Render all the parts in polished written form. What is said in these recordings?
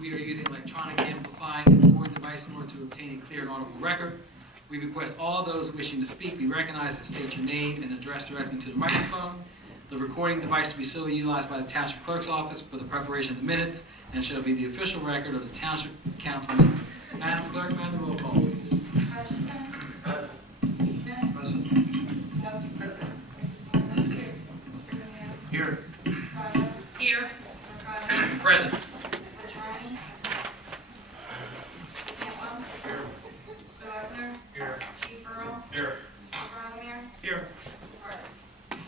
we are using electronic amplifying and recording device in order to obtain a clear and audible record. We request all those wishing to speak be recognized and state your name and address directly to the microphone. The recording device to be solely utilized by the Township Clerk's Office for the preparation of the minutes and shall be the official record of the Township Council meetings. Madam Clerk, may I have the roll call, please? Here. Here. Present. Here. Chief Earl. Here. Here.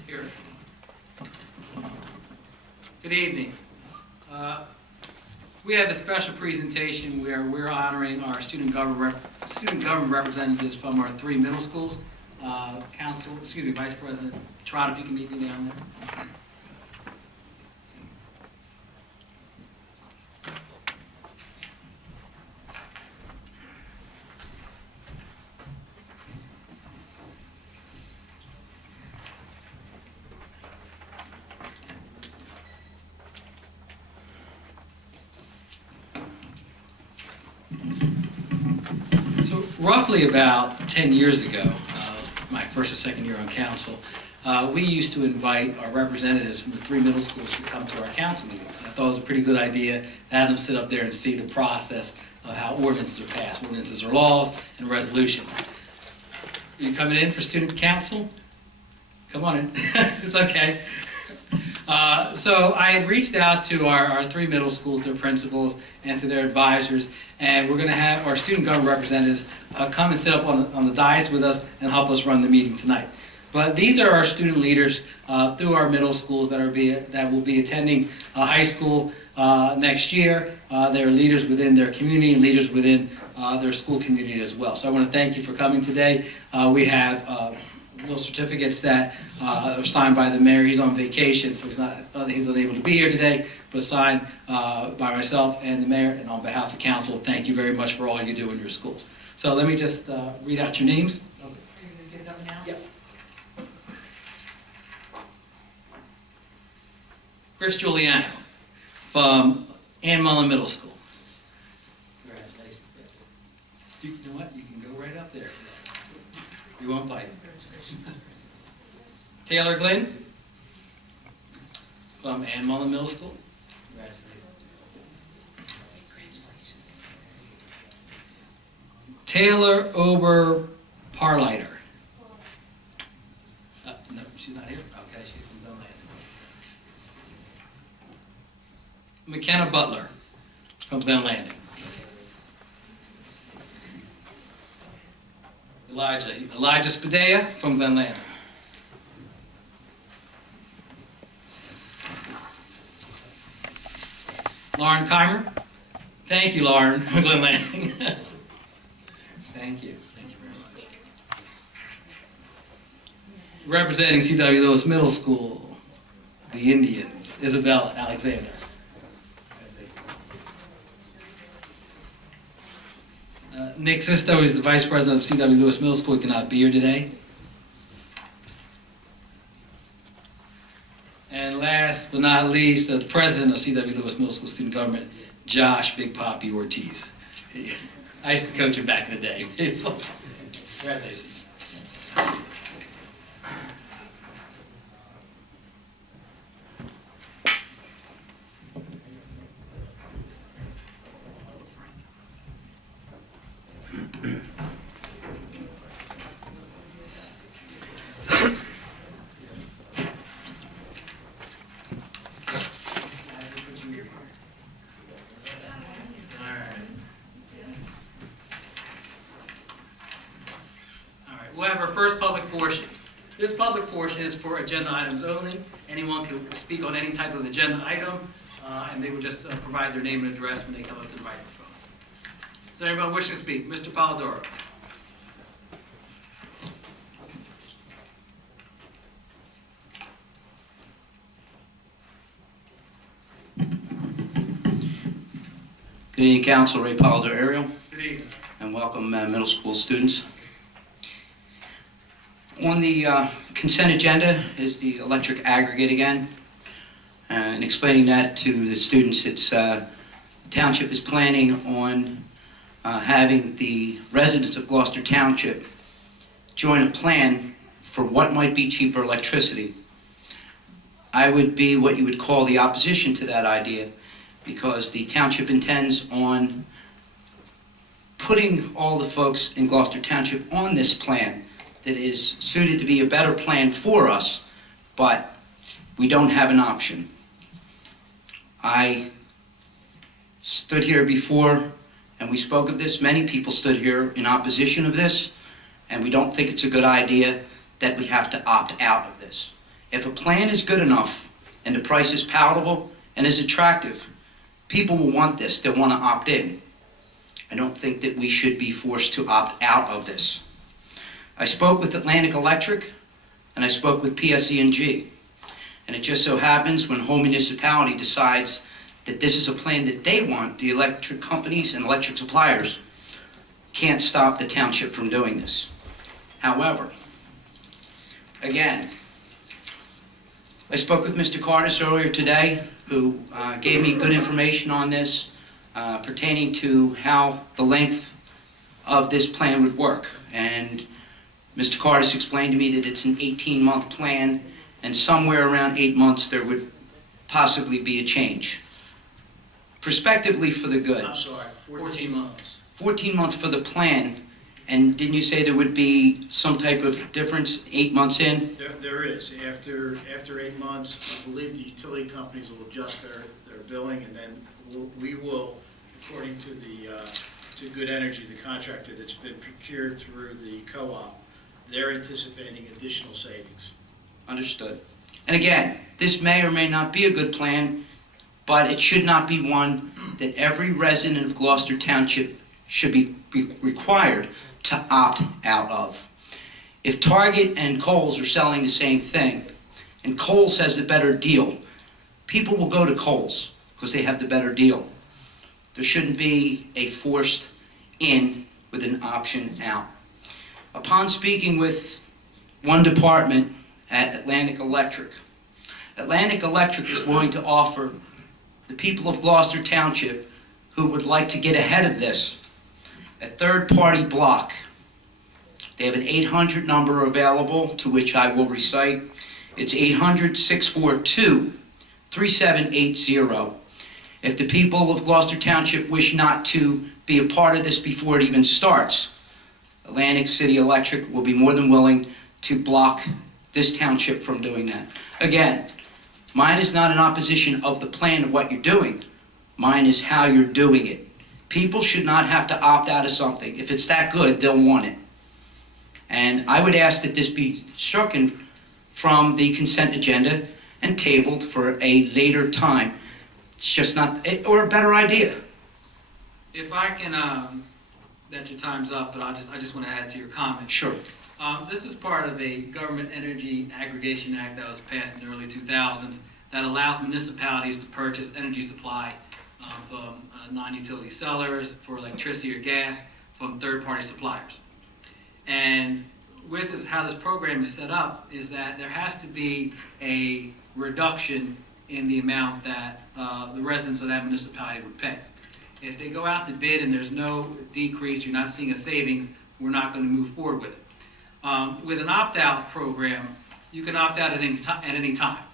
Here. Good evening. We have a special presentation where we're honoring our student government representatives from our 3 middle schools. Vice President Trout, if you can meet me down there. So roughly about 10 years ago, my first or second year on council, we used to invite our representatives from the 3 middle schools to come to our council meetings. I thought it was a pretty good idea to have them sit up there and see the process of how ordinances are passed. Ordinances are laws and resolutions. You coming in for student council? Come on in. It's okay. So I had reached out to our 3 middle schools, their principals, and to their advisors, and we're going to have our student government representatives come and sit up on the dais with us and help us run the meeting tonight. But these are our student leaders through our middle schools that will be attending high school next year. They're leaders within their community and leaders within their school community as well. So I want to thank you for coming today. We have little certificates that are signed by the mayor. He's on vacation, so he's unable to be here today, but signed by myself and the mayor, and on behalf of council, thank you very much for all you do in your schools. So let me just read out your names. Are you going to get it up now? Yep. Chris Giuliano from Ann Mullen Middle School. Congratulations, Chris. You know what? You can go right up there. You won't bite. Taylor Glenn from Ann Mullen Middle School. Congratulations. Taylor Ober Parlighter. No, she's not here. Okay, she's from Dunland. McKenna Butler from Glen Landing. Elijah Spadea from Glen Landing. Lauren Keimer. Thank you, Lauren, from Glen Landing. Thank you. Thank you very much. Representing C.W. Lewis Middle School, the Indians, Isabel Alexander. Nick Sisto is the Vice President of C.W. Lewis Middle School. He cannot be here today. And last but not least, the President of C.W. Lewis Middle School Student Government, Josh Big Poppy Ortiz. I used to coach him back in the day. Congratulations. We'll have our first public portion. This public portion is for agenda items only. Anyone can speak on any type of agenda item, and they will just provide their name and address when they come up to the microphone. So anyone wishing to speak? Mr. Polidoro. Good evening, Council. Ray Polidoro, Ariel, Good evening. and welcome middle school students. On the consent agenda is the electric aggregate again. And explaining that to the students, it's township is planning on having the residents of Gloucester Township join a plan for what might be cheaper electricity. I would be what you would call the opposition to that idea, because the township intends on putting all the folks in Gloucester Township on this plan that is suited to be a better plan for us, but we don't have an option. I stood here before and we spoke of this. Many people stood here in opposition of this, and we don't think it's a good idea that we have to opt out of this. If a plan is good enough and the price is palatable and is attractive, people will want this. They'll want to opt in. I don't think that we should be forced to opt out of this. I spoke with Atlantic Electric and I spoke with PSE&G. And it just so happens when a whole municipality decides that this is a plan that they want, the electric companies and electric suppliers can't stop the township from doing this. However, again, I spoke with Mr. Cardis earlier today, who gave me good information on this pertaining to how the length of this plan would work. And Mr. Cardis explained to me that it's an 18-month plan, and somewhere around 8 months there would possibly be a change. Prospectively for the good. I'm sorry, 14 months. 14 months for the plan, and didn't you say there would be some type of difference 8 months in? There is. After 8 months, I believe the utility companies will adjust their billing, and then we will, according to to Good Energy, the contractor that's been procured through the co-op, they're anticipating additional savings. Understood. And again, this may or may not be a good plan, but it should not be one that every resident of Gloucester Township should be required to opt out of. If Target and Kohl's are selling the same thing, and Kohl's has the better deal, people will go to Kohl's because they have the better deal. There shouldn't be a forced in with an option out. Upon speaking with one department at Atlantic Electric is willing to offer the people of Gloucester Township who would like to get ahead of this a third-party block. They have an 800 number available, to which I will recite. It's 800-642-3780. If the people of Gloucester Township wish not to be a part of this before it even starts, Atlantic City Electric will be more than willing to block this township from doing that. Again, mine is not an opposition of the plan of what you're doing. Mine is how you're doing it. People should not have to opt out of something. If it's that good, they'll want it. And I would ask that this be stricken from the consent agenda and tabled for a later time. It's just not, or a better idea. If I can, that your time's up, but I just want to add to your comment. Sure. This is part of a Government Energy Aggregation Act that was passed in the early 2000s that allows municipalities to purchase energy supply from non-utility sellers for electricity or gas from third-party suppliers. And with this, how this program is set up is that there has to be a reduction in the amount that the residents of that municipality would pay. If they go out to bid and there's no decrease, you're not seeing a savings, we're not going to move forward with it. With an opt-out program, you can opt out at any time.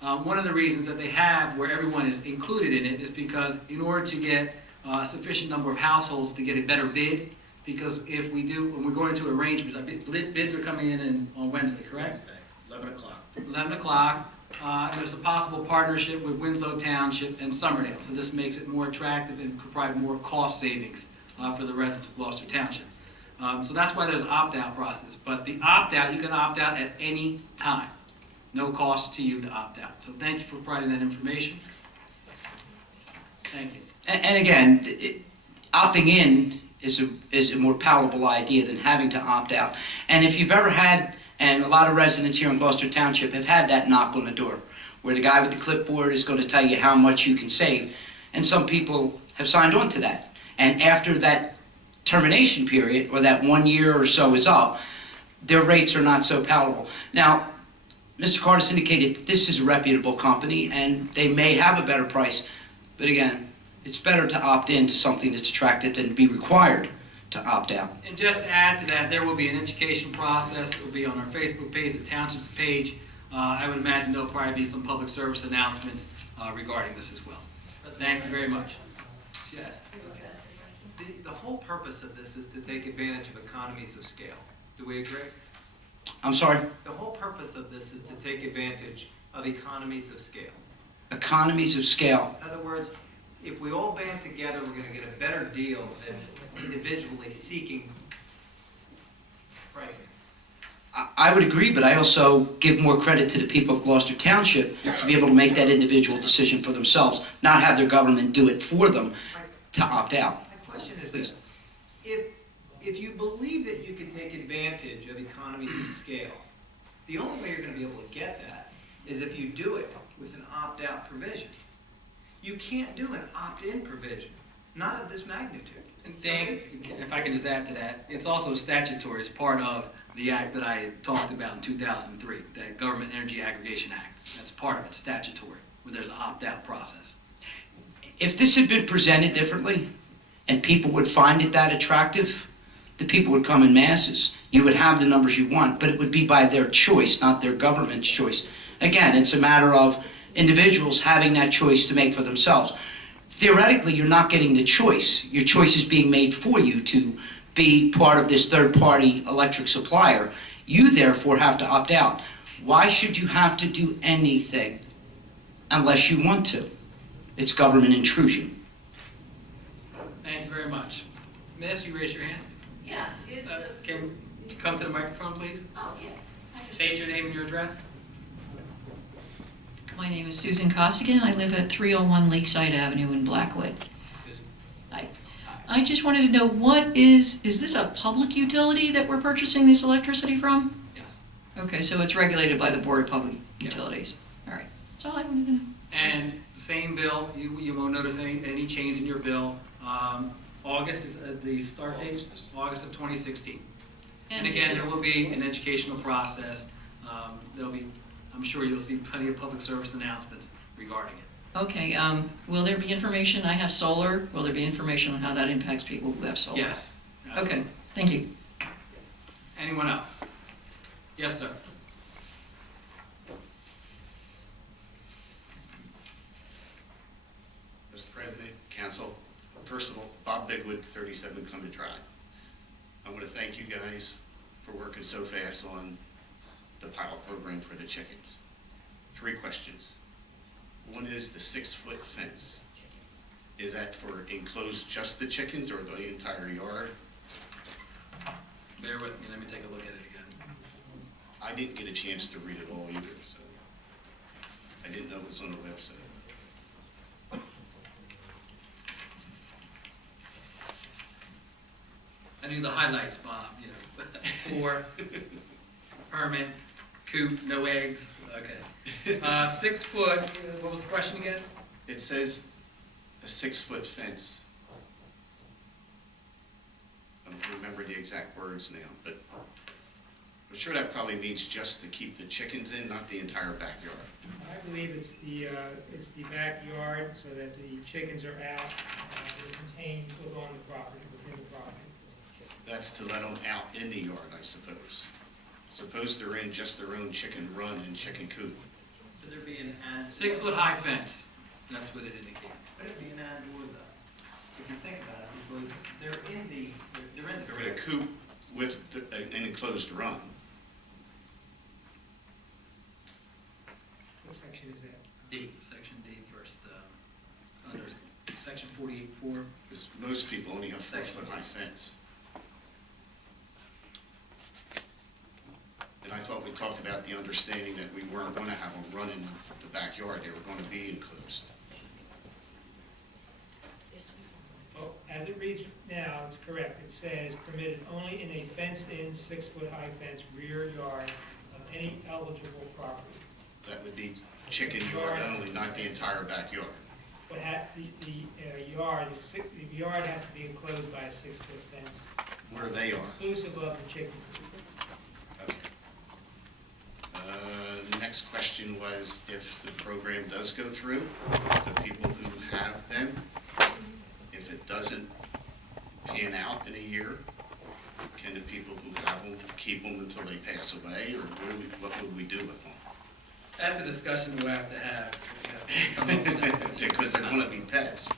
One of the reasons that they have where everyone is included in it is because in order to get a sufficient number of households to get a better bid, because if we do, when we're going to arrangements, bids are coming in on Wednesday, correct? Wednesday, 11 o'clock. 11 o'clock. And there's a possible partnership with Winslow Township and Summerdale. So this makes it more attractive and could provide more cost savings for the residents of Gloucester Township. So that's why there's an opt-out process. But the opt-out, you can opt out at any time. No cost to you to opt out. So thank you for providing that information. Thank you. And again, opting in is a more palatable idea than having to opt out. And if you've ever had, and a lot of residents here in Gloucester Township have had that knock on the door, where the guy with the clipboard is going to tell you how much you can save, and some people have signed on to that. And after that termination period, or that 1 year or so is up, their rates are not so palatable. Now, Mr. Cardis indicated this is a reputable company, and they may have a better price. But again, It's better to opt in to something that's attractive than be required to opt out. And just to add to that, there will be an education process. It will be on our Facebook page, the township's page. I would imagine there'll probably be some public service announcements regarding this as well. Thank you very much. Yes. The whole purpose of this is to take advantage of economies of scale. Do we agree? I'm sorry? The whole purpose of this is to take advantage of economies of scale. Economies of scale. In other words, if we all band together, we're going to get a better deal than individually seeking pricing. I would agree, but I also give more credit to the people of Gloucester Township to be able to make that individual decision for themselves, not have their government do it for them to opt out. My question is this. If you believe that you can take advantage of economies of scale, the only way you're going to be able to get that is if you do it with an opt-out provision. You can't do an opt-in provision, not of this magnitude. And Dan, if I can just add to that, it's also statutory. It's part of the act that I talked about in 2003, the Government Energy Aggregation Act. That's part of it, statutory, where there's an opt-out process. If this had been presented differently and people would find it that attractive, the people would come in masses. You would have the numbers you want, but it would be by their choice, not their government's choice. Again, it's a matter of individuals having that choice to make for themselves. Theoretically, you're not getting the choice. Your choice is being made for you to be part of this third-party electric supplier. You, therefore, have to opt out. Why should you have to do anything unless you want to? It's government intrusion. Thank you very much. Miss, you raise your hand. Yeah, is the, Can you come to the microphone, please? oh, yeah. State your name and your address. My name is Susan Costigan. I live at 301 Lakeside Avenue in Blackwood. I just wanted to know, is this a public utility that we're purchasing this electricity from? Yes. Okay, so it's regulated by the Board of Public Yes. Utilities. All right, that's all I wanted to know. And same bill, you won't notice any change in your bill. August is the start date, August of 2016. And again, there will be an educational process. There'll be, I'm sure you'll see plenty of public service announcements regarding it. Okay, will there be information? I have solar. Will there be information on how that impacts people who have solar? Yes. Okay, thank you. Anyone else? Yes, sir. Mr. President, Council, first of all, Bob Bigwood, 37 Clement Drive. I want to thank you guys for working so fast on the pilot program for the chickens. 3 questions. One is the 6-foot fence. Is that for enclosed just the chickens or the entire yard? Bear with me, let me take a look at it again. I didn't get a chance to read it all either, so I didn't know it was on the website. I knew the highlights, Bob, you know, 4, permit, coop, no eggs, okay. 6 foot, what was the question again? It says a 6-foot fence. I don't remember the exact words now, but I'm sure that probably means just to keep the chickens in, not the entire backyard. I believe it's the backyard, so that the chickens are out, they're contained on the property, within the property. That's to let them out in the yard, I suppose. Suppose they're in just their own chicken run and chicken coop. Should there be an and? 6 foot high fence, that's what it indicates. Could it be an and or the? If you think about it, because they're in the They're in a coop with an enclosed run. What section is that? D, section D first, under section 48.4. Because most people only have 4-foot high fence. And I thought we talked about the understanding that we weren't going to have them run in the backyard, they were going to be enclosed. Well, as it reads now, it's correct. It says permitted only in a fenced-in 6-foot high fence rear yard of any eligible property. That would be chicken yard only, not the entire backyard. But the yard has to be enclosed by a 6-foot fence, Where they are. inclusive of the chicken coop. Okay. The next question was if the program does go through, the people who have them, pan out in a year? Can the people who have them keep them until they pass away, or what would we do with them? That's a discussion we'll have to have. Come up with that. Because they're gonna be pets.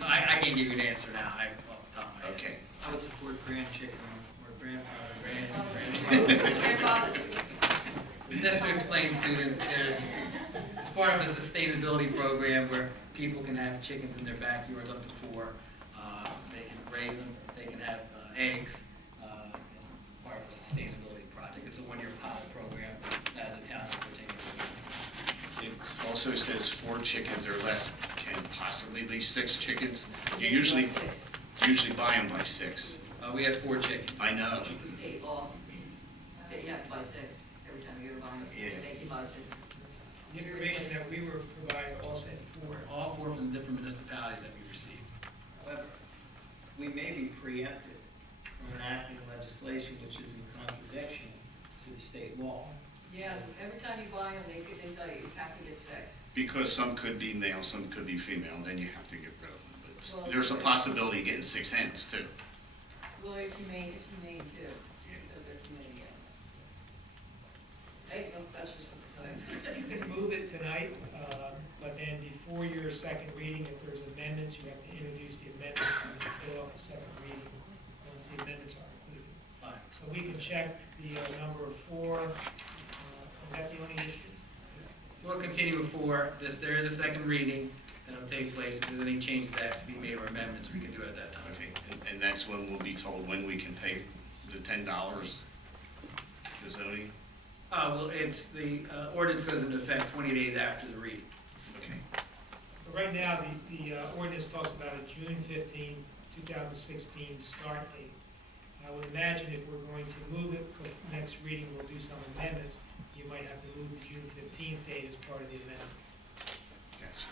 I can't give you an answer now, off the top of my head. Okay. I would support grandchicken or grandfather. Grandfather. Just to explain, students, it's part of a sustainability program where people can have chickens in their backyards up to 4. They can raise them, they can have eggs. It's part of a sustainability project. It's a 1-year pilot program as a township we're taking. It also says 4 chickens or less can possibly be 6 chickens. You usually buy them by 6. We have 4 chickens. I know. State law, that you have to buy 6 every time you go to buy them, Yeah. make you buy 6. The information that we were provided all said 4. All 4 from the different municipalities that we received. However, we may be preempted from enacting legislation which is in contradiction to the state law. Yeah, every time you buy them, they tell you have to get 6. Because some could be male, some could be female, then you have to get rid of them. But Well, there's a possibility of getting 6 hens too. Well, it's humane too, because they're community animals. Hey, no, that's just what I'm You can move it tonight, but then before your second reading, if there's amendments, you have to introduce the amendments and fill out the second reading once the amendments are included. Fine. So we can check the number of 4. Is that the only issue? We'll continue with 4. There is a second reading that'll take place. If there's any changes that have to be made or amendments, we can do it at that time. Okay, and that's when we'll be told when we can pay the $10 to zoning? Well, it's the ordinance goes into effect 20 days after the reading. Okay. So right now, the ordinance talks about a June 15, 2016 start date. I would imagine if we're going to move it, because next reading we'll do some amendments, you might have to move the June 15th date as part of the amendment. Gotcha.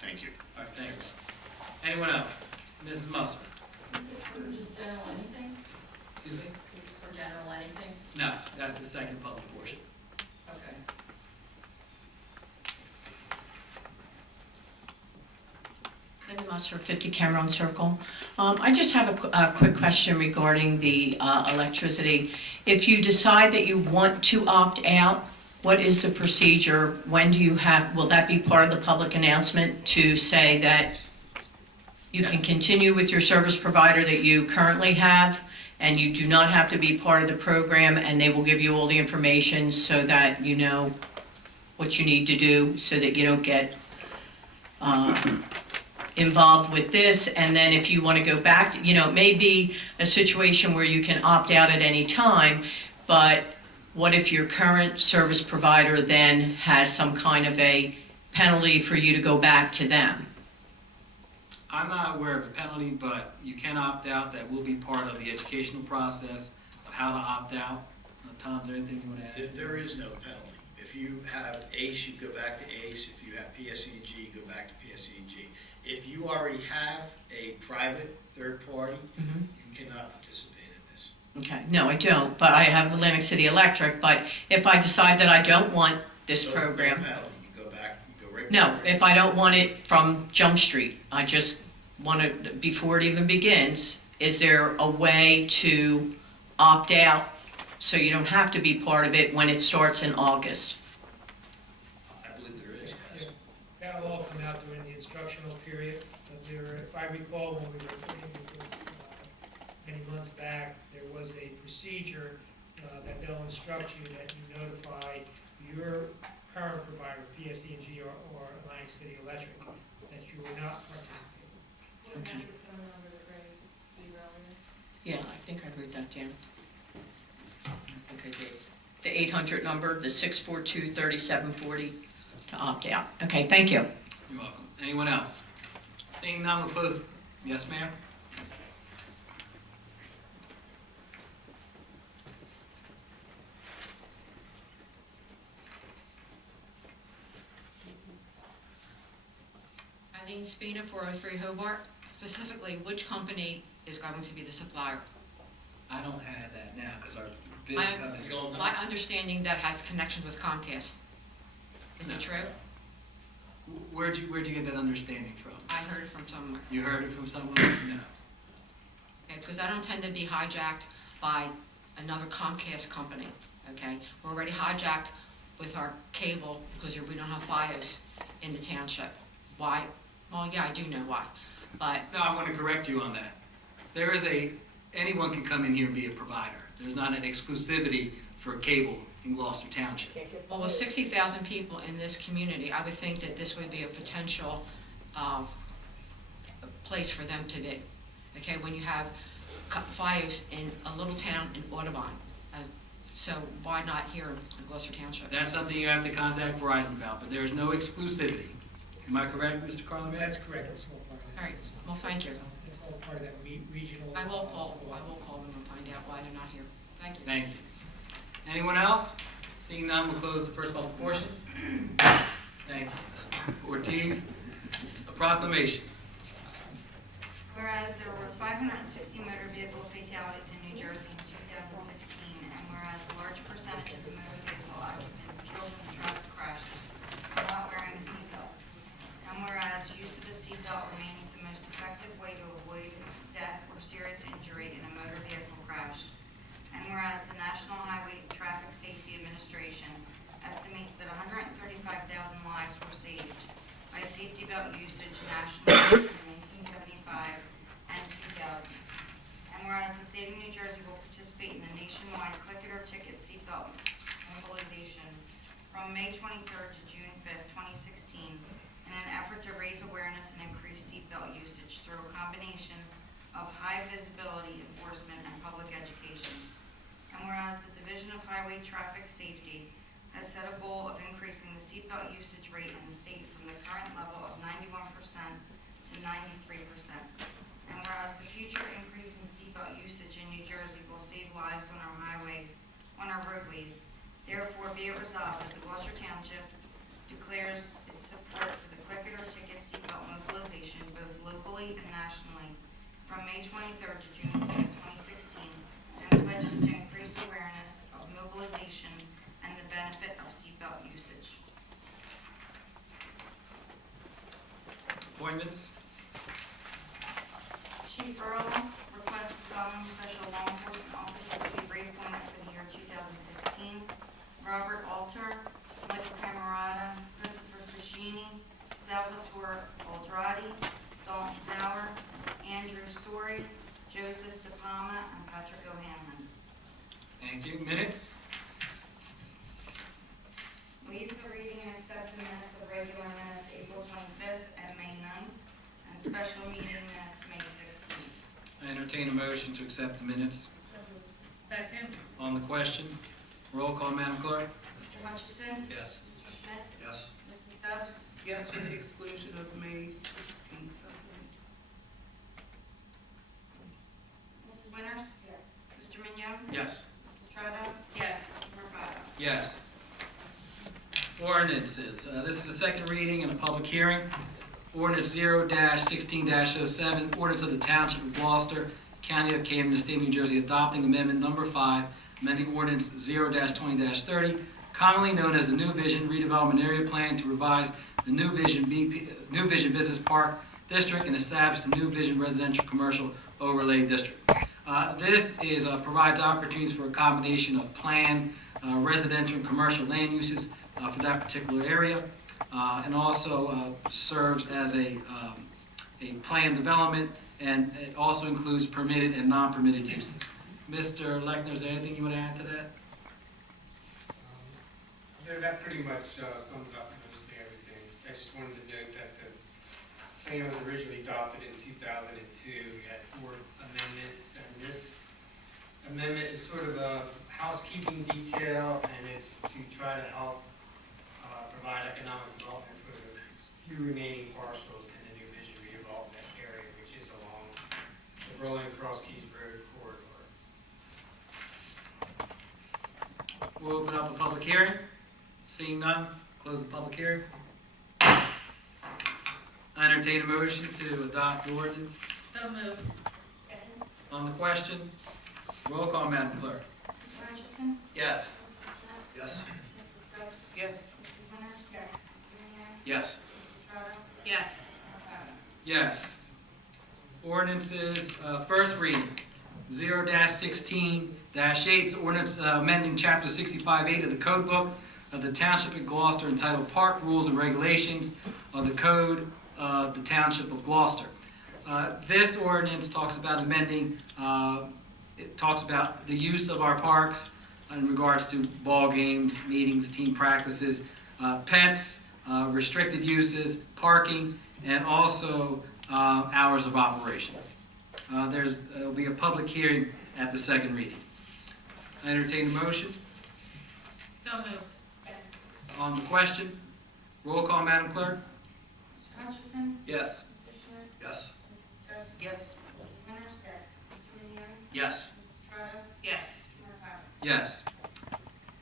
Thank you. All right, thanks. Anyone else? Mrs. Musser? Is this for just general anything? Excuse me? Is this for general anything? No, that's the second public portion. Okay. Linda Musser, 50 Cameron Circle. I just have a quick question regarding the electricity. If you decide that you want to opt out, what is the procedure? When do you have, will that be part of the public announcement to say that you can Yes. continue with your service provider that you currently have, and you do not have to be part of the program, and they will give you all the information so that you know what you need to do so that you don't get involved with this? And then if you want to go back, it may be a situation where you can opt out at any time, but what if your current service provider then has some kind of a penalty for you to go back to them? I'm not aware of a penalty, but you can opt out. That will be part of the educational process of how to opt out. Tom, is there anything you want to add? There is no penalty. If you have ACE, you go back to ACE. If you have PSE&G, go back to PSE&G. If you already have a private third party, you cannot participate in this. Okay, no, I don't, but I have Atlantic City Electric, but if I decide that I don't want this So program, No penalty. You go back, you go right no, back. if I don't want it from Jump Street, I just want to, before it even begins, is there a way to opt out so you don't have to be part of it when it starts in August? I believe there is, yes. That'll all come out during the instructional period, but there, if I recall, when we were putting this many months back, there was a procedure that they'll instruct you that you notify your current provider, PSE&G or Atlantic City Electric, that you are not participating. Okay. Yeah, I think I wrote that down. I think I did. The 800 number, the 642-3740 to opt out. Okay, thank you. You're welcome. Anyone else? Seeing none, we'll close. Yes, ma'am? Eileen Spina, 403 Hobart. Specifically, which company is going to be the supplier? I don't have that now because our bid My- company. You don't know? My understanding that has connections with Comcast. Is it true? Where'd you get that understanding from? I heard it from somewhere. You heard it from someone? No. okay? Because I don't tend to be hijacked by another Comcast company, okay? We're already hijacked with our cable because we don't have FiOS in the township. Why? Well, yeah, I do know why, but No, I want to correct you on that. There is anyone can come in here and be a provider. There's not an exclusivity for cable in Gloucester Township. well, with 60,000 people in this community, I would think that this would be a potential place for them to be. Okay, when you have FiOS in a little town in Audubon, so why not here in Gloucester Township? That's something you have to contact Verizon about, but there is no exclusivity. Am I correct, Mr. Carlin? That's correct, it's all part of that. All right, well, thank you. It's all part of that regional. I will call them and find out why they're not here. Thank you. Thank you. Anyone else? Seeing none, we'll close the first public portion. Thank you. Ortiz, a proclamation. Whereas there were 560 motor vehicle fatalities in New Jersey in 2015, and whereas a large percentage of the motor vehicle occupants killed in the traffic crashes are not wearing a seatbelt, and whereas use of a seatbelt remains the most effective way to avoid death or serious injury in a motor vehicle crash, and whereas the National Highway Traffic Safety Administration estimates that 135,000 lives were saved by safety belt usage nationally in 1975 and 2000. And whereas the state of New Jersey will participate in the nationwide Click It or Ticket seatbelt mobilization from May 23rd to June 5th, 2016, in an effort to raise awareness and increase seatbelt usage through a combination of high visibility enforcement and public education. And whereas the Division of Highway Traffic Safety has set a goal of increasing the seatbelt usage rate in the state from the current level of 91% to 93%. And whereas the future increase in seatbelt usage in New Jersey will save lives on our roadways, therefore be it resolved that the Gloucester Township declares its support for the Click It or Ticket seatbelt mobilization both locally and nationally from May 23rd to June 5th, 2016, and pledges to increase awareness of mobilization and the benefit of seatbelt usage. Appointments. Chief Earl requests the following special law enforcement officer to be reappointed for the year 2016. Robert Alter, Michael Camerata, Christopher Fischini, Salvatore Aldradi, Dalton Power, Andrew Story, Joseph DePalma, and Patrick O'Hanlon. Thank you. Minutes. Waive the reading and accept the minutes of regular minutes April 25th and May 9th, and special meeting minutes May 16th. I entertain a motion to accept the minutes. Second. On the question, roll call, Madam Clerk. Mr. Hutchison? Yes. Mr. Schmidt? Yes. Mrs. Stubbs? Yes, with the exclusion of May 16th. Mrs. Winters? Yes. Mr. Mignon? Yes. Mrs. Trotta? Yes. Mr. Mercado? Yes. Ordinances. This is the second reading and a public hearing. Ordinance 0-16-07, ordinance of the Township of Gloucester, County of Camden, the State of New Jersey, adopting amendment number 5, amending ordinance 0-20-30, commonly known as the New Vision Redevelopment Area Plan to revise the New Vision Business Park District and establish the New Vision Residential Commercial Overlay District. This provides opportunities for a combination of planned residential and commercial land uses for that particular area, and also serves as a planned development, and it also includes permitted and non-permitted uses. Mr. Lechner, is there anything you want to add to that? That pretty much sums up mostly everything. I just wanted to note that the plan was originally adopted in 2002. We had 4 amendments, and this amendment is sort of a housekeeping detail, and it's to try to help provide economic development for the few remaining parcels in the New Vision redevelopment area, which is along the Rolling Cross Keys Road corridor. We'll open up a public hearing. Seeing none, close the public hearing. I entertain a motion to adopt the ordinance. So moved. On the question, roll call, Madam Clerk. Mr. Hutchison? Yes. Mr. Schmidt? Yes. Mrs. Stubbs? Yes. Mrs. Winters? Yes. Mr. Mignon? Yes. Mrs. Trotta? Yes. Mr. Mercado? Yes. Ordinances, first reading, 0-16-8, it's ordinance amending Chapter 65-8 of the Code Book of the Township of Gloucester entitled Park Rules and Regulations of the Code of the Township of Gloucester. This ordinance talks about amending, it talks about the use of our parks in regards to ball games, meetings, team practices, pets, restricted uses, parking, and also hours of operation. There'll be a public hearing at the second reading. I entertain a motion. So moved. On the question, roll call, Madam Clerk. Mr. Hutchison? Yes. Mr. Schmidt? Yes. Mrs. Stubbs? Yes. Mrs. Winters? Mr. Minio? Yes. Mrs. Strata? Yes. Mr. Mercado? Yes.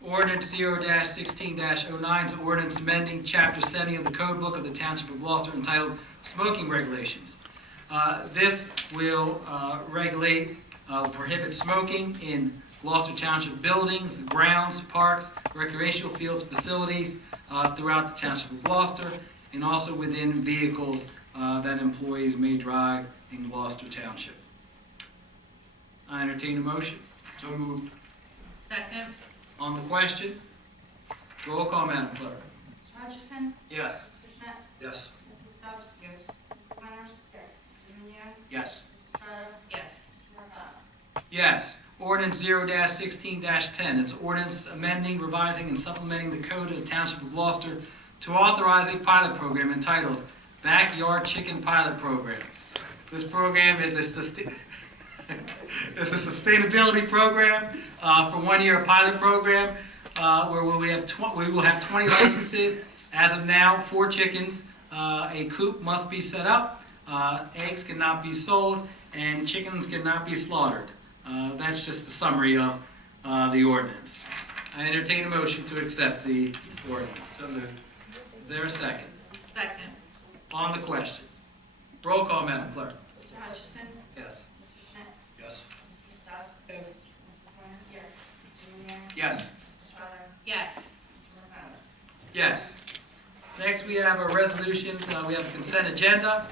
Ordinance 0-16-09 is an ordinance amending Chapter 70 of the Code Book of the Township of Gloucester entitled Smoking Regulations. This will regulate, prohibit smoking in Gloucester Township buildings, grounds, parks, recreational fields, facilities throughout the Township of Gloucester, and also within vehicles that employees may drive in Gloucester Township. I entertain a motion. So moved. Second. On the question, roll call, Madam Clerk. Mr. Hutchison? Yes. Mr. Schmidt? Yes. Mrs. Stubbs? Yes. Mrs. Winters? Yes. Mr. Minio? Yes. Mrs. Strata? Yes. Mr. Mercado? Yes. Ordinance 0-16-10. It's ordinance amending, revising, and supplementing the code of the Township of Gloucester to authorize a pilot program entitled Backyard Chicken Pilot Program. This program is a sustainability program for 1 year, a pilot program where we will have 20 licenses. As of now, 4 chickens. A coop must be set up. Eggs cannot be sold, and chickens cannot be slaughtered. That's just a summary of the ordinance. I entertain a motion to accept the ordinance. So moved. Is there a second? Second. On the question. Roll call, Madam Clerk. Mr. Hutchison? Yes. Mr. Schmidt? Yes. Mrs. Stubbs? Yes. Mrs. Winters? Yes. Mr. Minio? Yes. Mrs. Strata? Yes. Mr. Mercado? Yes. Next, we have our resolutions. We have a consent agenda.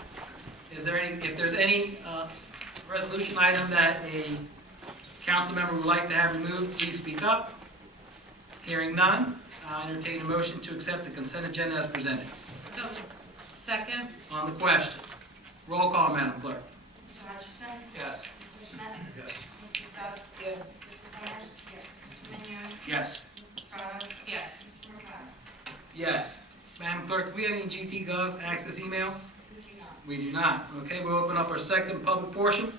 If there's any resolution item that a council member would like to have removed, please speak up. Hearing none, I entertain a motion to accept the consent agenda as presented. So moved. Second. On the question, roll call, Madam Clerk. Mr. Hutchison? Yes. Mr. Schmidt? Yes. Mrs. Stubbs? Yes. Mrs. Winters? Yes. Mr. Minio? Yes. Mrs. Strata? Yes. Mr. Mercado? Yes. Madam Clerk, do we have any GT Gov access emails? We do not. We do not. Okay, we'll open up our second public portion.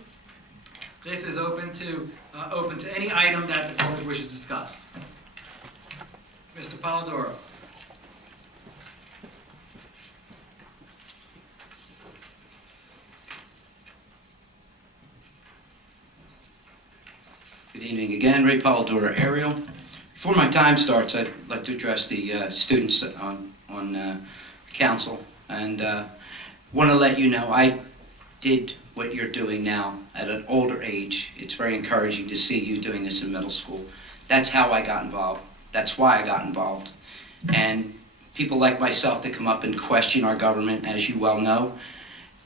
This is open to any item that the public wishes to discuss. Mr. Polidoro. Good evening again, Ray Polidoro, Ariel. Before my time starts, I'd like to address the students on council, and want to let you know I did what you're doing now at an older age. It's very encouraging to see you doing this in middle school. That's how I got involved. That's why I got involved. And people like myself that come up and question our government, as you well know,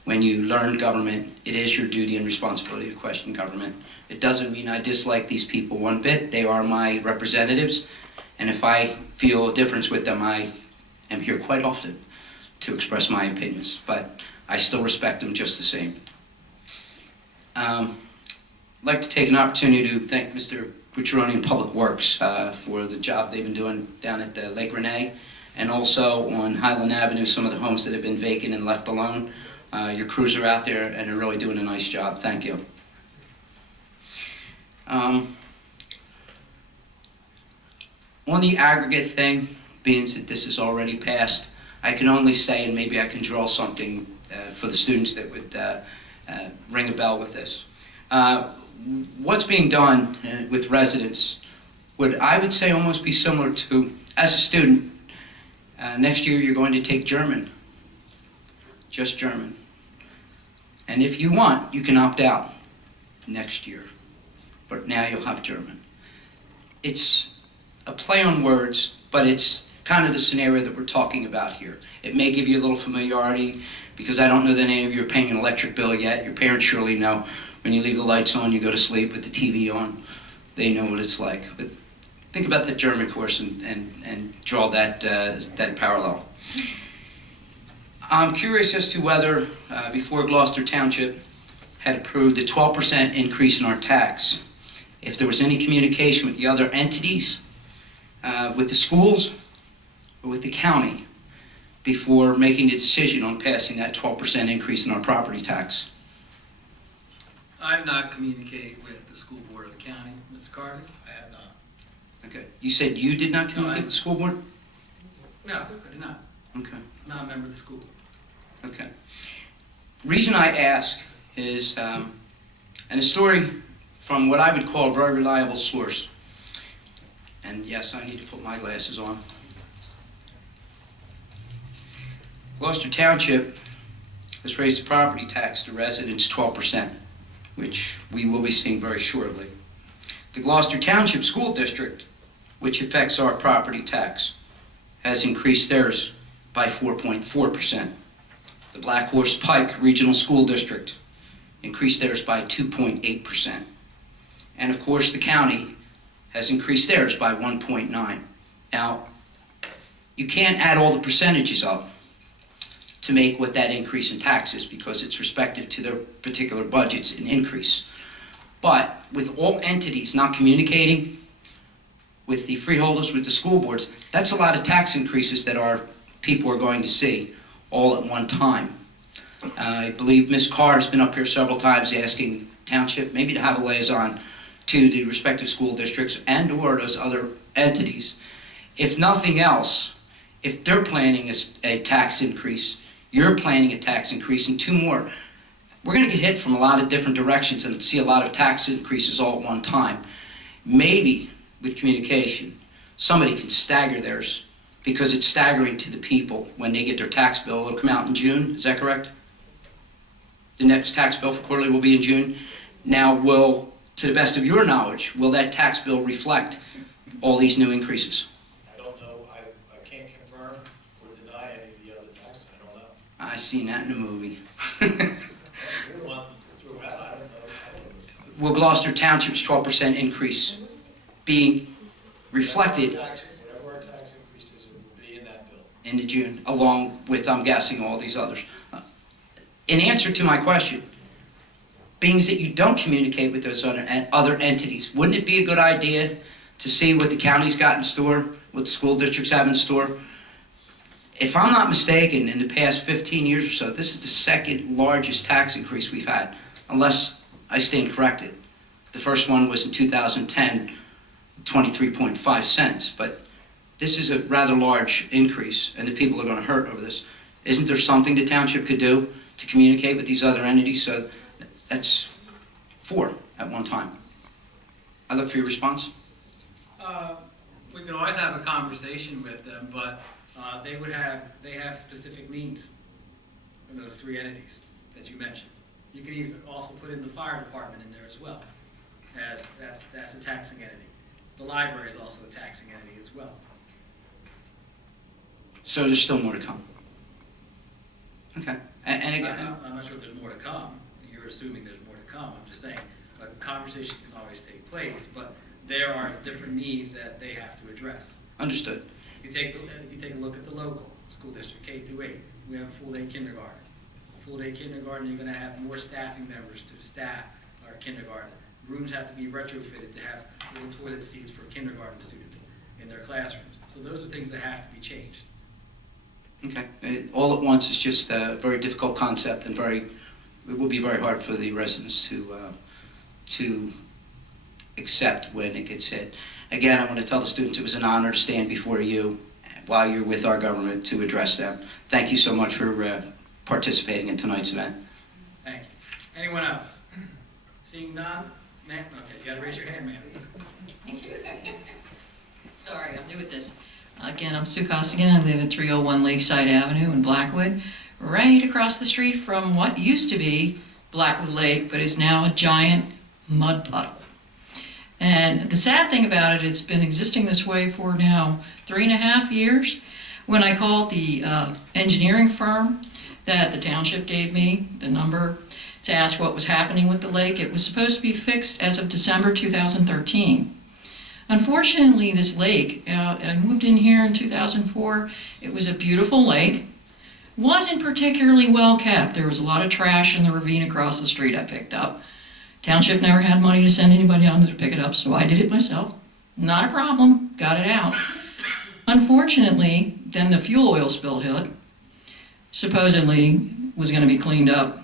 when you learn government, it is your duty and responsibility to question government. It doesn't mean I dislike these people one bit. They are my representatives, and if I feel a difference with them, I am here quite often to express my opinions, but I still respect them just the same. I'd like to take an opportunity to thank Mr. Bucciaroni and Public Works for the job they've been doing down at Lake Renee, and also on Highland Avenue, some of the homes that have been vacant and left alone. Your crews are out there and are really doing a nice job. Thank you. On the aggregate thing, being that this is already passed, I can only say, and maybe I can draw something for the students that would ring a bell with this. What's being done with residents would, I would say, almost be similar to, as a student, next year you're going to take German, just German. And if you want, you can opt out next year, but now you'll have German. It's a play on words, but it's kind of the scenario that we're talking about here. It may give you a little familiarity because I don't know that any of you are paying an electric bill yet. Your parents surely know. When you leave the lights on, you go to sleep with the TV on. They know what it's like. But think about that German course and draw that parallel. I'm curious as to whether, before Gloucester Township had approved a 12% increase in our tax, if there was any communication with the other entities, with the schools, or with the county, before making the decision on passing that 12% increase in our property tax. I've not communicated with the school board or the county, Mr. Carter. I have not. Okay. You said you did not communicate with the school board? No, I did not. Okay. I'm not a member of the school. Okay. Reason I ask is, and a story from what I would call a very reliable source. And yes, I need to put my glasses on. Gloucester Township has raised the property tax to residents 12%, which we will be seeing very shortly. The Gloucester Township School District, which affects our property tax, has increased theirs by 4.4%. The Black Horse Pike Regional School District increased theirs by 2.8%. And of course, the county has increased theirs by 1.9%. Now, you can't add all the percentages up to make what that increase in tax is, because it's respective to their particular budgets an increase. But with all entities not communicating with the freeholders, with the school boards, that's a lot of tax increases that our people are going to see all at one time. I believe Ms. Carr has been up here several times asking Township maybe to have a liaison to the respective school districts and or those other entities. If nothing else, if they're planning a tax increase, you're planning a tax increase, and two more, we're going to get hit from a lot of different directions and see a lot of tax increases all at one time. Maybe with communication, somebody can stagger theirs, because it's staggering to the people when they get their tax bill. It'll come out in June, is that correct? The next tax bill for quarterly will be in June. Now, to the best of your knowledge, will that tax bill reflect all these new increases? I don't know. I can't confirm or deny any of the other taxes. I don't know. I seen that in a movie. You're the one who threw it out. I don't know. Will Gloucester Township's 12% increase being reflected Whatever our tax increases, it will be in that bill. in the June, along with, I'm guessing, all these others? In answer to my question, being that you don't communicate with those other entities, wouldn't it be a good idea to see what the county's got in store, what the school districts have in store? If I'm not mistaken, in the past 15 years or so, this is the second largest tax increase we've had, unless I stand corrected. The first one was in 2010, 23.5 cents, but this is a rather large increase, and the people are going to hurt over this. Isn't there something the township could do to communicate with these other entities? So that's 4 at one time. I look for your response. We can always have a conversation with them, but they have specific needs in those 3 entities that you mentioned. You can also put in the fire department in there as well, as that's a taxing entity. The library is also a taxing entity as well. So there's still more to come. Okay. And again, I'm not sure if there's more to come. You're assuming there's more to come. I'm just saying a conversation can always take place, but there are different needs that they have to address. understood. You take a look at the local school district, K through 8. We have a full-day kindergarten. Full-day kindergarten, you're going to have more staffing members to staff our kindergarten. Rooms have to be retrofitted to have little toilet seats for kindergarten students in their classrooms. So those are things that have to be changed. Okay. All at once is just a very difficult concept, and it will be very hard for the residents to accept when it gets hit. Again, I want to tell the students it was an honor to stand before you while you're with our government to address them. Thank you so much for participating in tonight's event. Thank you. Anyone else? Seeing none? Ma'am? Okay, you got to raise your hand, ma'am. Thank you. Sorry, I'm new at this. Again, I'm Sue Costigan. I live at 301 Lakeside Avenue in Blackwood, right across the street from what used to be Blackwood Lake, but is now a giant mud puddle. And the sad thing about it, it's been existing this way for now 3.5 years. When I called the engineering firm that the township gave me, the number, to ask what was happening with the lake. It was supposed to be fixed as of December 2013. Unfortunately, this lake, I moved in here in 2004. It was a beautiful lake. Wasn't particularly well kept. There was a lot of trash in the ravine across the street I picked up. Township never had money to send anybody down to pick it up, so I did it myself. Not a problem, got it out. Unfortunately, then the fuel oil spill hit. Supposedly was going to be cleaned up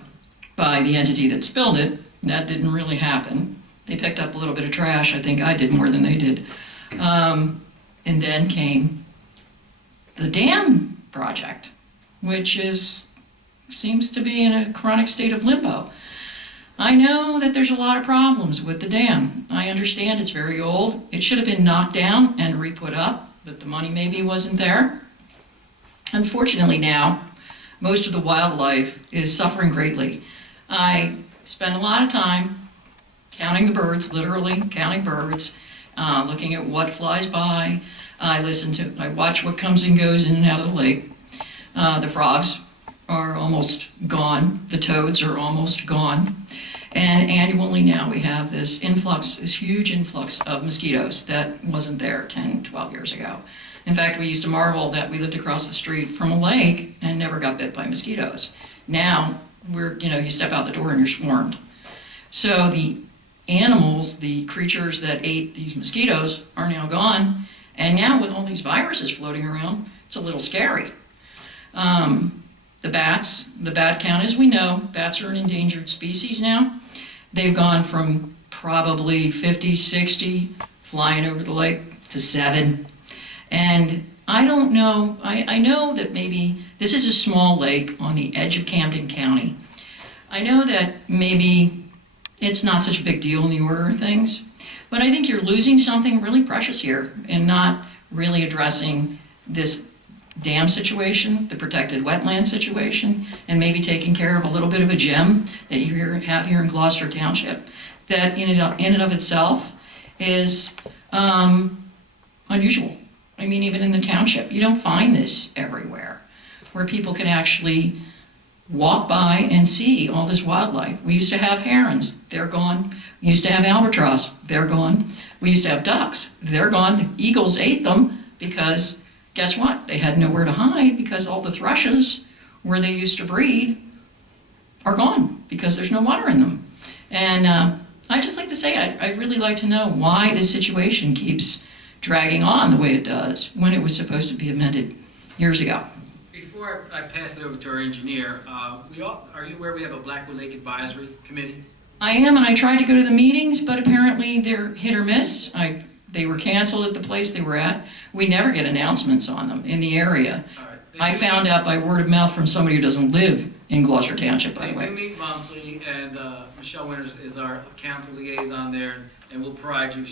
by the entity that spilled it. That didn't really happen. They picked up a little bit of trash. I think I did more than they did. And then came the dam project, which seems to be in a chronic state of limbo. I know that there's a lot of problems with the dam. I understand it's very old. It should have been knocked down and re-put up, but the money maybe wasn't there. Unfortunately now, most of the wildlife is suffering greatly. I spend a lot of time counting the birds, literally counting birds, looking at what flies by. I watch what comes and goes in and out of the lake. The frogs are almost gone. The toads are almost gone. And annually now we have this huge influx of mosquitoes that wasn't there 10, 12 years ago. In fact, we used to marvel that we lived across the street from a lake and never got bit by mosquitoes. Now, you step out the door and you're swarmed. So the animals, the creatures that ate these mosquitoes are now gone. And now with all these viruses floating around, it's a little scary. The bat count, as we know, bats are an endangered species now. They've gone from probably 50, 60 flying over the lake to 7. And I don't know, I know that maybe this is a small lake on the edge of Camden County. I know that maybe it's not such a big deal in the order of things, but I think you're losing something really precious here and not really addressing this dam situation, the protected wetland situation, and maybe taking care of a little bit of a gem that you have here in Gloucester Township that in and of itself is unusual. I mean, even in the township, you don't find this everywhere, where people can actually walk by and see all this wildlife. We used to have herons, they're gone. We used to have albatross, they're gone. We used to have ducks, they're gone. The eagles ate them because guess what? They had nowhere to hide because all the thrushes where they used to breed are gone because there's no water in them. And I'd just like to say, I'd really like to know why this situation keeps dragging on the way it does when it was supposed to be amended years ago. Before I pass it over to our engineer, are you aware we have a Blackwood Lake Advisory Committee? I am, and I tried to go to the meetings, but apparently they're hit or miss. They were canceled at the place they were at. We never get announcements on them in the area. All right. I found out by word of mouth from somebody who doesn't live in Gloucester Township, by They the do way. meet monthly, and Michelle Winters is our council liaison there, and we'll provide you,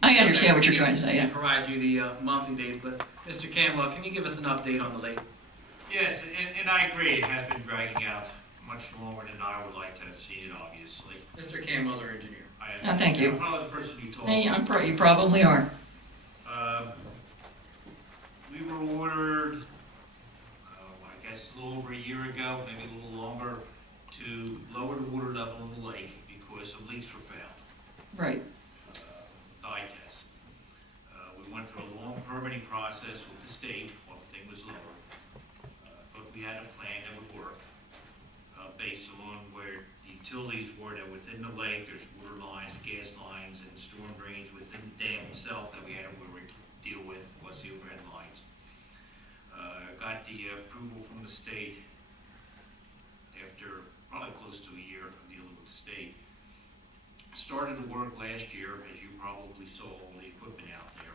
I understand what you're trying to say, yeah. Provide you the monthly dates, but Mr. Canwell, can you give us an update on the lake? Yes, and I agree, it has been dragging out much longer than I would like to have seen it, obviously. Mr. Canwell's our engineer. Thank you. I'm probably the person you talk Hey, to. you probably are. We were ordered, I guess a little over a year ago, maybe a little longer, to lower the water level in the lake because some leaks were found. Right. Dye test. We went through a long permitting process with the state while the thing was lower, but we had a plan that would work based on where the utilities were that within the lake. There's water lines, gas lines, and storm drains within the dam itself that we had to deal with, plus the overhead lines. Got the approval from the state after probably close to a year of dealing with the state. Started the work last year, as you probably saw all the equipment out there.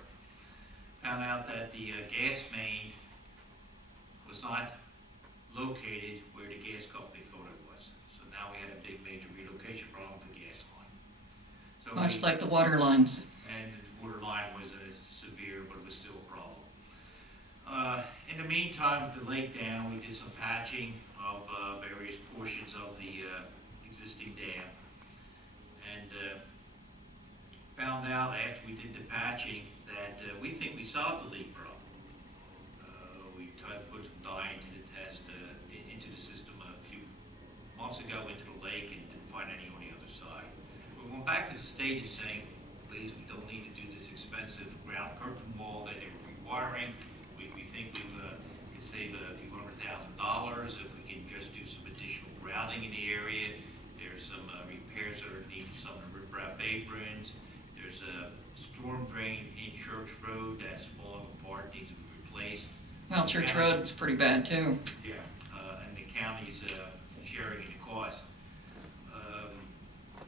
Found out that the gas main was not located where the gas company thought it was. So now we had a big major relocation problem with the gas line. So Much like the water lines. and the water line wasn't as severe, but it was still a problem. In the meantime, with the lake down, we did some patching of various portions of the existing dam. And found out after we did the patching that we think we solved the leak problem. We tried to put some dye into months ago into the lake and didn't find any on the other side. We went back to the state and saying, please, we don't need to do this expensive ground curtain wall that they were requiring. We think we could save a few $100,000 if we can just do some additional grouting in the area. There's some repairs that are needed, some of the riprap aprons. There's a storm drain in Church Road that's falling apart, needs to be replaced. Well, Church Road's pretty bad too. Yeah, and the county's sharing in the cost.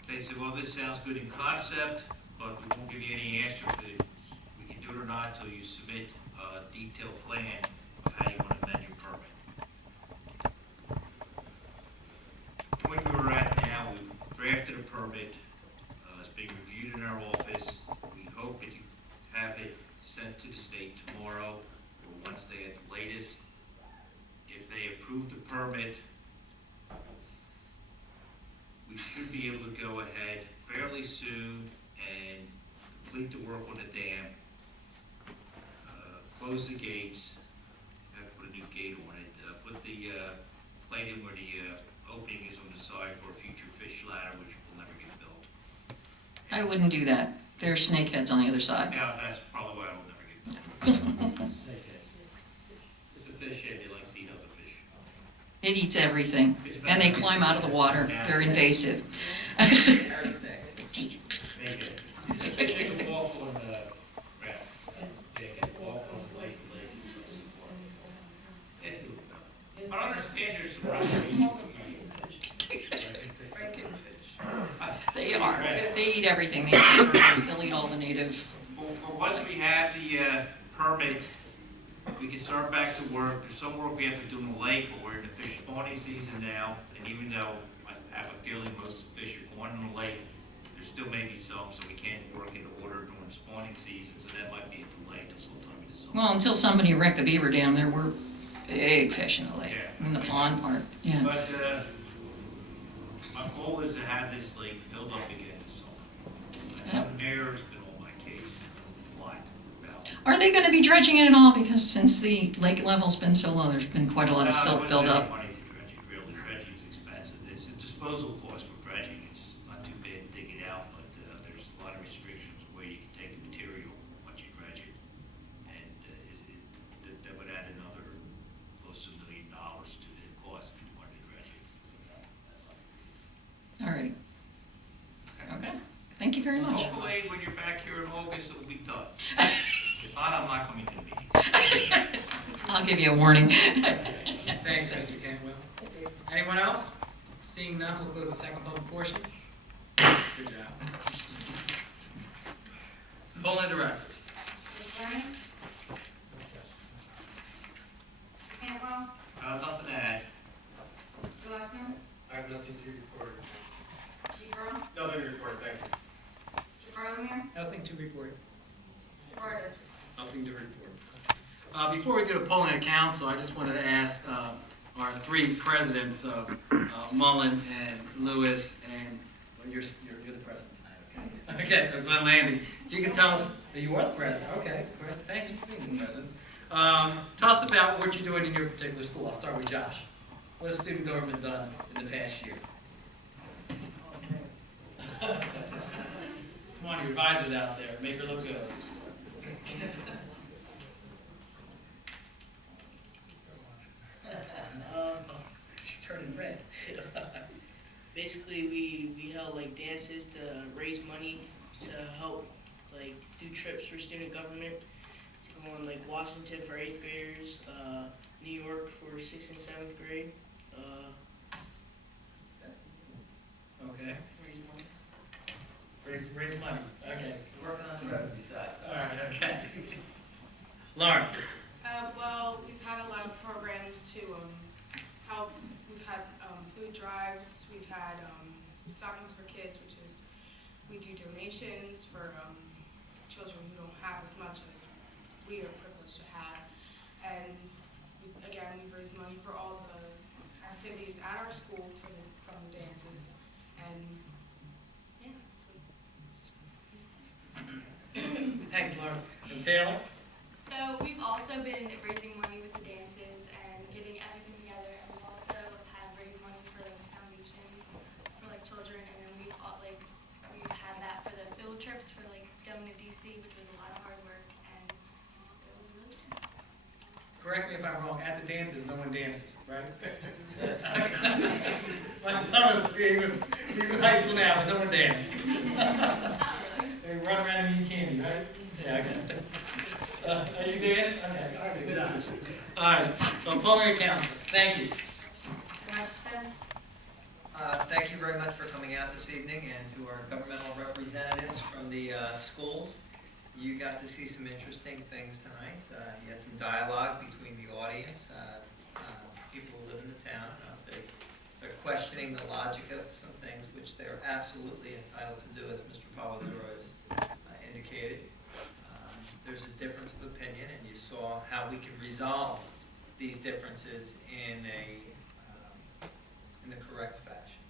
They said, well, this sounds good in concept, but we won't give you any answer to we can do it or not until you submit a detailed plan of how you want to amend your permit. The point we were at now, we've drafted a permit. It's being reviewed in our office. We hope that you have it sent to the state tomorrow or Wednesday at the latest. If they approve the permit, we should be able to go ahead fairly soon and complete the work on the dam, close the gates, have to put a new gate on it, put the plate in where the opening is on the side for a future fish ladder, which will never get built. I wouldn't do that. There are snakeheads on the other side. Yeah, that's probably why it will never get built. It's a fish head, they like to eat other fish. It eats everything, and they climb out of the water. They're invasive. They can walk on the ground. They can walk on the lake. I don't understand there's some restrictions. They are. They eat everything. They eat birds. They'll eat all the native. Well, once we have the permit, we can start back to work. There's some work we have to do in the lake, but we're in the fish spawning season now, and even though I have a feeling most of the fish are going in the lake, there still may be some, so we can't work in order during spawning season, so that might be a delay till sometime in the summer. Well, until somebody wrecked the beaver dam, there were big fish in the lake, Yeah. in the pond part. Yeah. But my goal is to have this lake filled up again this summer. I know the mayor's been on my case a lot about. Are they going to be dredging it at all? Because since the lake level's been so low, there's been quite a lot of silt build up. Money to dredge it, really. Dredging is expensive. It's a disposal cost for dredging. It's not too bad to dig it out, but there's a lot of restrictions where you can take the material once you dredge it. And that would add another close to $1 million to the cost if you wanted to dredge it. All right. Okay. Thank you very much. Hopefully, when you're back here in August, it'll be done. If not, I'm not coming to the meeting. I'll give you a warning. Thank you, Mr. Cantwell. Anyone else? Seeing none, we'll close the second public portion. Good job. Polling directors. Ms. Green? Cantwell? Nothing to add. Mr. Lechner? I have nothing to report. Chief Earl? Nothing to report, thank you. Mr. Barlamere? Nothing to report. Mr. Vargas? Nothing to report. Before we do the polling of council, I just wanted to ask our three presidents of Mullen and Lewis and, well, you're the president tonight, okay? Okay, Glenn Landy. If you can tell us, you are the president, okay. Thanks for being the president. Tell us about what you're doing in your particular school. I'll start with Josh. What has student government done in the past year? Come on, your advisors out there, make her look good. She's turning red. Basically, we held like dances to raise money to help like do trips for student government, to go on like Washington for 8th graders, New York for 6th and 7th grade. Okay. Raise money. Raise money. Okay. Working on the revenue side. All right. Okay. Lauren. Well, we've had a lot of programs to help. We've had food drives. We've had stockings for kids, which is we do donations for children who don't have as much as we are privileged to have. And again, we've raised money for all the activities at our school from the dances. And yeah. Thanks, Lauren. And Taylor. So we've also been raising money with the dances and getting everything together, and we've also have raised money for the foundation that dances, no one dances, right? My son was in high school now, but no one danced. They run around and eat candy, right? Yeah, okay. You dance? Okay, all right, good job. All right, so polling a council, thank you. Washington? Thank you very much for coming out this evening, and to our governmental representatives from the schools. You got to see some interesting things tonight. You had some dialogue between the audience, people who live in the town, and us. They're questioning the logic of some things, which they're absolutely entitled to do, as Mr. Polidoro has indicated. There's a difference of opinion, and you saw how we can resolve these differences in the correct fashion,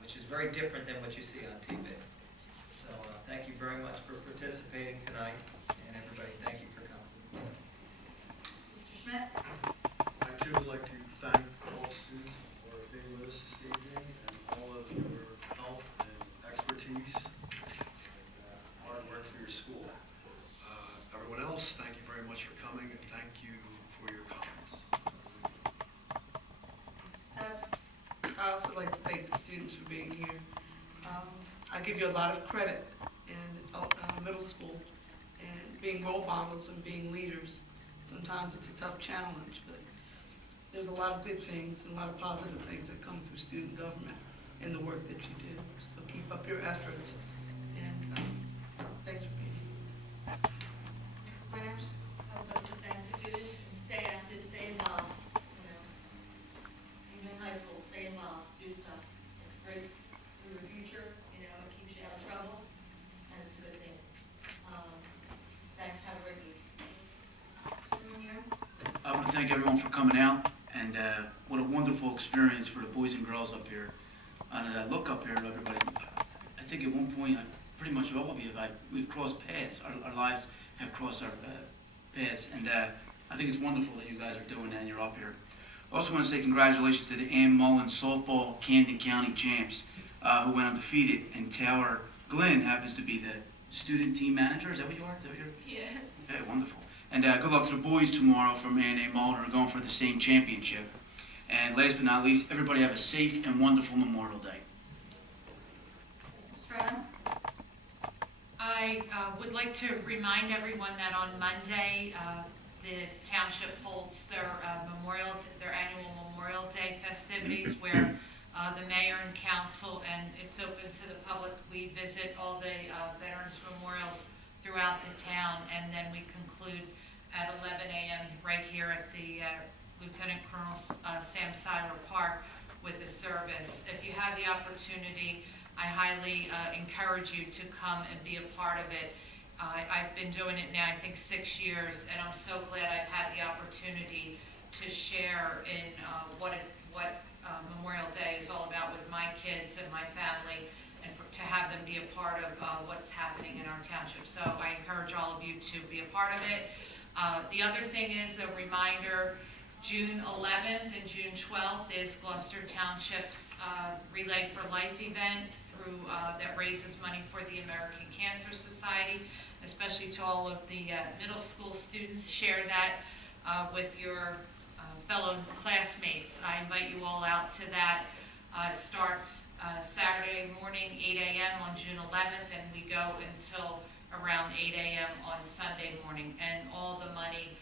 which is very different than what you see on TV. So thank you very much for participating tonight, and everybody, thank you for coming. Mr. Schmidt? I too would like to thank all students for being with us this evening and all of your help and expertise and hard work for your school. Everyone else, thank you very much for coming and thank you for your comments. I also like to thank the students for being here. I give you a lot of credit in middle school and being role models and being leaders. Sometimes it's a tough challenge, but there's a lot of good things and a lot of positive things that come through student government and the work that you do. So keep up your efforts, and thanks for being here. Mrs. Winters? I would like to thank the students and stay active, stay involved, even in high school, stay involved, do stuff. It's great for your future, it keeps you out of trouble, and it's a good thing. Thanks, have a great week. I want to thank everyone for coming out, and what a wonderful experience for the boys and girls up here. And I look up here at everybody. I think at one point, pretty much all of you, we've crossed paths. Our lives have crossed our paths, and I think it's wonderful that you guys are doing that and you're up here. I also want to say congratulations to the Ann Mullen softball Camden County champs who went undefeated, and Taylor Glenn happens to be the student team manager. Is that what you are? Is that what you're? Yeah. Okay, wonderful. And good luck to the boys tomorrow from A&A Mullen, who are going for the same championship. And last but not least, everybody have a safe and wonderful Memorial Day. Mrs. Frenno? I would like to remind everyone that on Monday, the township holds their annual Memorial Day festivities, where the mayor and council, and it's open to the public. We visit all the veterans memorials throughout the town, and then we conclude at 11 a.m. right here at the Lieutenant Colonel Sam Seiler Park with the service. If you have the opportunity, I highly encourage you to come and be a part of it. I've been doing it now, I think, 6 years, and I'm so glad I've had the opportunity to share in what Memorial Day is all about with my kids and my family, and to have them be a part of what's happening in our township. So I encourage all of you to be a part of it. The other thing is a reminder, June 11th and June 12th is Gloucester Township's Relay for Life event that raises money for the American Cancer Society, especially to all of the middle school students. Share that with your fellow classmates. I invite you all out to that. It starts Saturday morning, 8 a.m. on June 11th, and we go until around 8 a.m. on Sunday morning, and all the money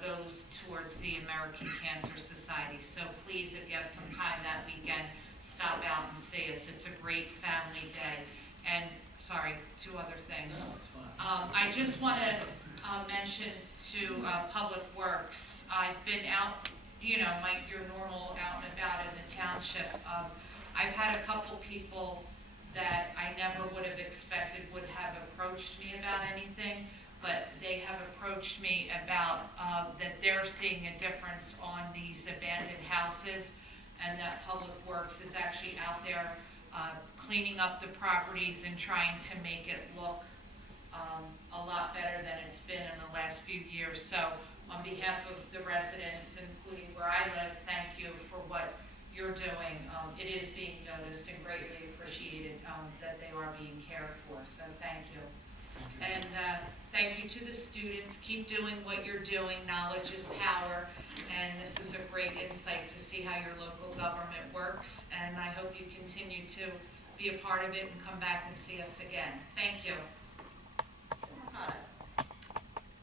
goes towards the American Cancer Society. So please, if you have some time that weekend, stop out and see us. It's a great family day. And, sorry, two other things. No, it's fine. I just want to mention to Public Works, I've been out, your normal out and about in the township. I've had a couple people that I never would have expected would have approached me about anything, but they have approached me about that they're seeing a difference on these abandoned houses, and that Public Works is actually out there cleaning up the properties and trying to make it look a lot better than it's been in the last few years. So on behalf of the residents, including where I live, thank you for what you're doing. It is being noticed and greatly appreciated that they are being cared for, so thank you. And thank you to the students. Keep doing what you're doing. Knowledge is power. and this is a great insight to see how your local government works, and I hope you continue to be a part of it and come back and see us again. Thank you.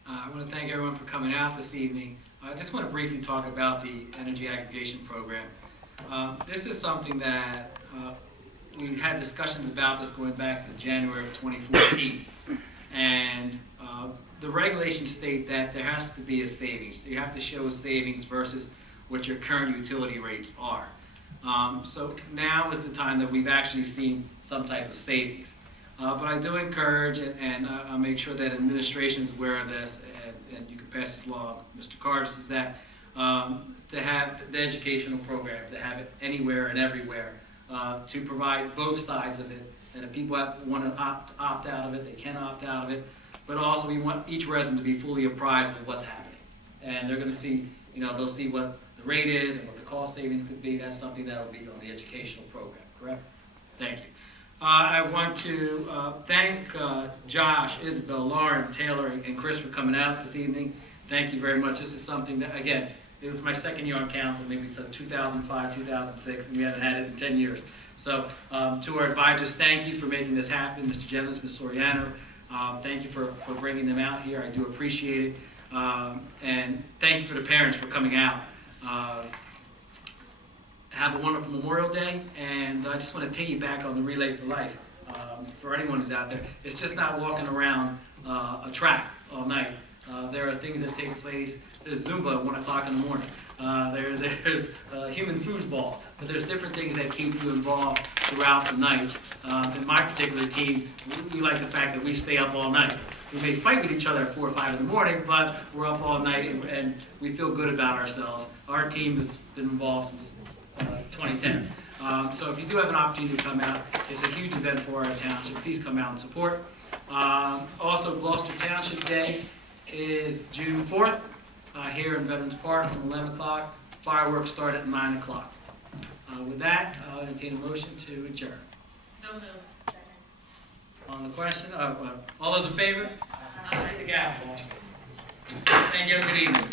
I want to thank everyone for coming out this evening. I just want to briefly talk about the energy aggregation program. This is something that we had discussions about this going back to January of 2014. And the regulations state that there has to be a savings. So you have to show savings versus what your current utility rates are. So now is the time that we've actually seen some type of savings. But I do encourage, and I'll make sure that administration is aware of this, and you can pass this along, Mr. Carter, is that to have the educational program, to have it anywhere and everywhere, to provide both sides of it. And if people want to opt out of it, they can opt out of it. But also we want each resident to be fully apprised of what's happening. And they're going to see, they'll see what the rate is and what the cost savings could be. That's something that will be on the educational program, correct? Thank you. I want to thank Josh, Isabel, Lauren, Taylor, and Chris for coming out this evening. Thank you very much. This is something that, again, it was my second year on council, maybe so 2005, 2006, and we haven't had it in 10 years. So to our advisors, thank you for making this happen. Mr. Jennings, Ms. Soriano, thank you for bringing them out here. I do appreciate it. And thank you for the parents for coming out. Have a wonderful Memorial Day, and I just want to piggyback on the Relay for Life. For anyone who's out there, it's just not walking around a track all night. There are things that take place. There's Zumba at 1 o'clock in the morning. There's human foosball, but there's different things that keep you involved throughout the night. In my particular team, we like the fact that we stay up all night. We may fight with each other at 4 or 5 in the morning, but we're up all night and we feel good about ourselves. Our team has been involved since 2010. So if you do have an opportunity to come out, it's a huge event for our township. Please come out and support. Also, Gloucester Township Day is June 4th here in Veterans Park from 11 o'clock. Fireworks start at 9 o'clock. With that, I'll entertain a motion to adjourn. So moved. On the question, all those in favor? The gavel. Thank you. Good evening.